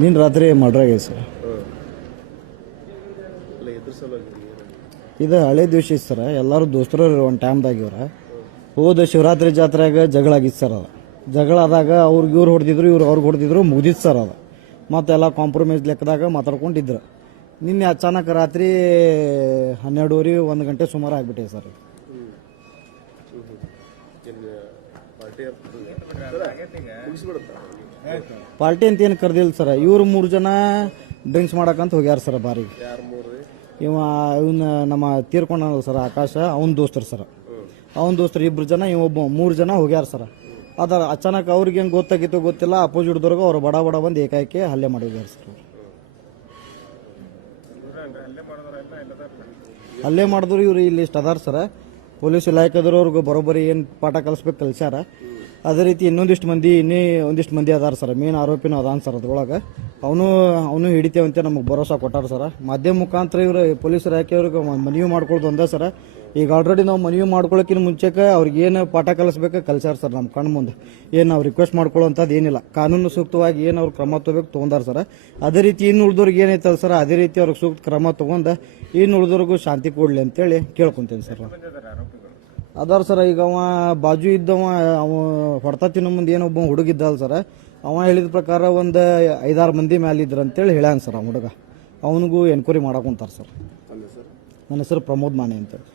ನಿನ್ನ ರಾತ್ರಿ ಮಡ್ರಾಗೆ ಸರ್. ಇದು ಹಳೆ ದಿವಸ ಇತ್ತು ಸರ್, ಎಲ್ಲರೂ ದೋಸ್ತರು ಒಂದು ಟೈಮ್ದಾಗ ಇವ್ರ. ಹೋದ ಶಿವರಾತ್ರಿ ಜಾತ್ರೆಗೆ ಜಗಳ ಆಗಿತ್ತು ಸರ್ ಅದು. ಜಗಳ ಆದಾಗ ಅವ್ರಿಗೆ ಇವ್ರು ಹೊಡೆದಿದ್ರು, ಇವ್ರು ಅವ್ರಿಗೆ ಹೊಡೆದಿದ್ರು ಮುಗಿದಿತ್ತು ಸರ್ ಅದು. ಮತ್ತೆಲ್ಲ ಕಾಂಪ್ರಮೈಸ್ ಲೆಕ್ಕದಾಗ ಮಾತಾಡ್ಕೊಂಡಿದ್ರು. ನಿನ್ನೆ ಅಚಾನಕ್ ರಾತ್ರಿ ಹನ್ನೆರಡುವರೆ ಒಂದು ಗಂಟೆ ಸುಮಾರು ಆಗ್ಬಿಟ್ಟಿದೆ ಸರ್. ಏನು ಪಾರ್ಟಿ ಅಂತ ಏನು ಕರೆದಿಲ್ಲ ಸರ್. ಇವ್ರು ಮೂರು ಜನ ಡ್ರಿಂಕ್ಸ್ ಮಾಡಕ್ಕಂತ ಹೋಗ್ಯಾರ ಸರ್ ಬಾರಿಗೆ ಯಾರು ಮೂರು ರೀ? ಇವ ಇವನ್ನ ನಮ್ಮ ತೀರ್ಕೊಂಡ ಸರ್ ಆಕಾಶ ಅವನ ದೋಸ್ತರು ಸರ್. ಅವನ ದೋಸ್ತರು ಇಬ್ರು ಜನ ಇವ ಒಬ್ಬ ಮೂರು ಜನ ಹೋಗ್ಯಾರ ಸರ್. ಅದರ ಅಚಾನಕ್ ಅವ್ರಿಗೆ ಹೆಂಗೆ ಗೊತ್ತಾಗಿತ್ತು ಗೊತ್ತಿಲ್ಲ ಅಪೋಸಿಟ್ದವ್ರಿಗೆ ಅವ್ರು ಬಡ ಬಡ ಬಂದು ಏಕಾಏಕಿ ಹಲ್ಲೆ ಮಾಡಿದ್ದಾರೆ ಸರ್. ಹಲ್ಲೆ ಮಾಡಿದ್ರು ಇವ್ರು ಇಲ್ಲಿ ಇಷ್ಟು ಅದಾರ ಸರ್. ಪೊಲೀಸ್ ಇಲಾಖೆದವ್ರು ಅವ್ರಿಗೆ ಬರೋಬ್ಬರಿ ಏನು ಪಾಠ ಕಲಿಸ್ಬೇಕು ಕಲಿಸ್ಯಾರ? ಅದೇ ರೀತಿ ಇನ್ನೊಂದಿಷ್ಟು ಮಂದಿ, ಇನ್ನೇ ಒಂದಿಷ್ಟು ಮಂದಿ ಅದಾರ ಸರ್. ಮೇನ್ ಆರೋಪಿನೂ ಅದಾನ ಸರ್ ಅದ್ರೊಳಗೆ. ಅವನು ಅವನು ಹಿಡಿತೇವಂತೆ ನಮಗೆ ಭರೋಸಾ ಕೊಟ್ಟಾರ ಸರ್. ಮಾಧ್ಯಮ ಮುಖಾಂತರ ಇವ್ರು ಪೊಲೀಸ್ ಇವ್ರಿಗೆ ಮನವಿ ಮಾಡ್ಕೊಳ್ಳೋದು ಒಂದೇ ಸರ್. ಈಗ ಆಲ್ರೆಡಿ ನಾವು ಮನವಿ ಮಾಡ್ಕೊಳ್ಳೋಕ್ಕಿಂತ ಮುಂಚೆಕ್ಕೆ ಅವ್ರಿಗೆ ಏನು ಪಾಠ ಕಲಿಸ್ಬೇಕು ಕಲಿಸ್ಯಾರ ಸರ್ ನಮ್ಮ ಕಣ್ಣು ಮುಂದೆ. ಏನು ನಾವು ರಿಕ್ವೆಸ್ಟ್ ಮಾಡ್ಕೊಳ್ಳೋಂಥದ್ದು ಏನಿಲ್ಲ. ಕಾನೂನು ಸೂಕ್ತವಾಗಿ ಏನು ಅವ್ರು ಕ್ರಮ ತೊಗೋಬೇಕು ತೊಗೊಂಡಾರ ಸರ್. ಅದೇ ರೀತಿ ಇನ್ನು ಉಳಿದವ್ರಿಗೆ ಏನೈತಲ್ಲ ಸರ್, ಅದೇ ರೀತಿ ಅವ್ರಿಗೆ ಸೂಕ್ತ ಕ್ರಮ ತೊಗೊಂಡು ಇನ್ನು ಉಳಿದವ್ರಿಗೂ ಶಾಂತಿ ಕೊಡಲಿ ಅಂತೇಳಿ ಕೇಳ್ಕೊತೀನಿ ಸರ್. ಅದಾರ ಸರ್ ಈಗ ಅವ ಬಾಜು ಇದ್ದವ ಅವ ಹೊಡ್ತಾ ತಿನ್ನೋ ಮುಂದೆ ಏನೋ ಒಬ್ಬ ಹುಡುಗ ಇದ್ದಲ್ಲ ಸರ್. ಅವ ಹೇಳಿದ ಪ್ರಕಾರ ಒಂದು ಐದಾರು ಮಂದಿ ಮ್ಯಾಲೆ ಇದ್ರ ಅಂತೇಳಿ ಹೇಳ್ಯಾನ ಸರ್ ಆ ಹುಡುಗ. ಅವನಿಗೂ ಎನ್ಕ್ವೈರಿ ಮಾಡಕೊಂತಾರೆ ಸರ್. ನನ್ನ ಹೆಸರು ಪ್ರಮೋದ್ ಮಾನೆ ಅಂತೇಳಿ.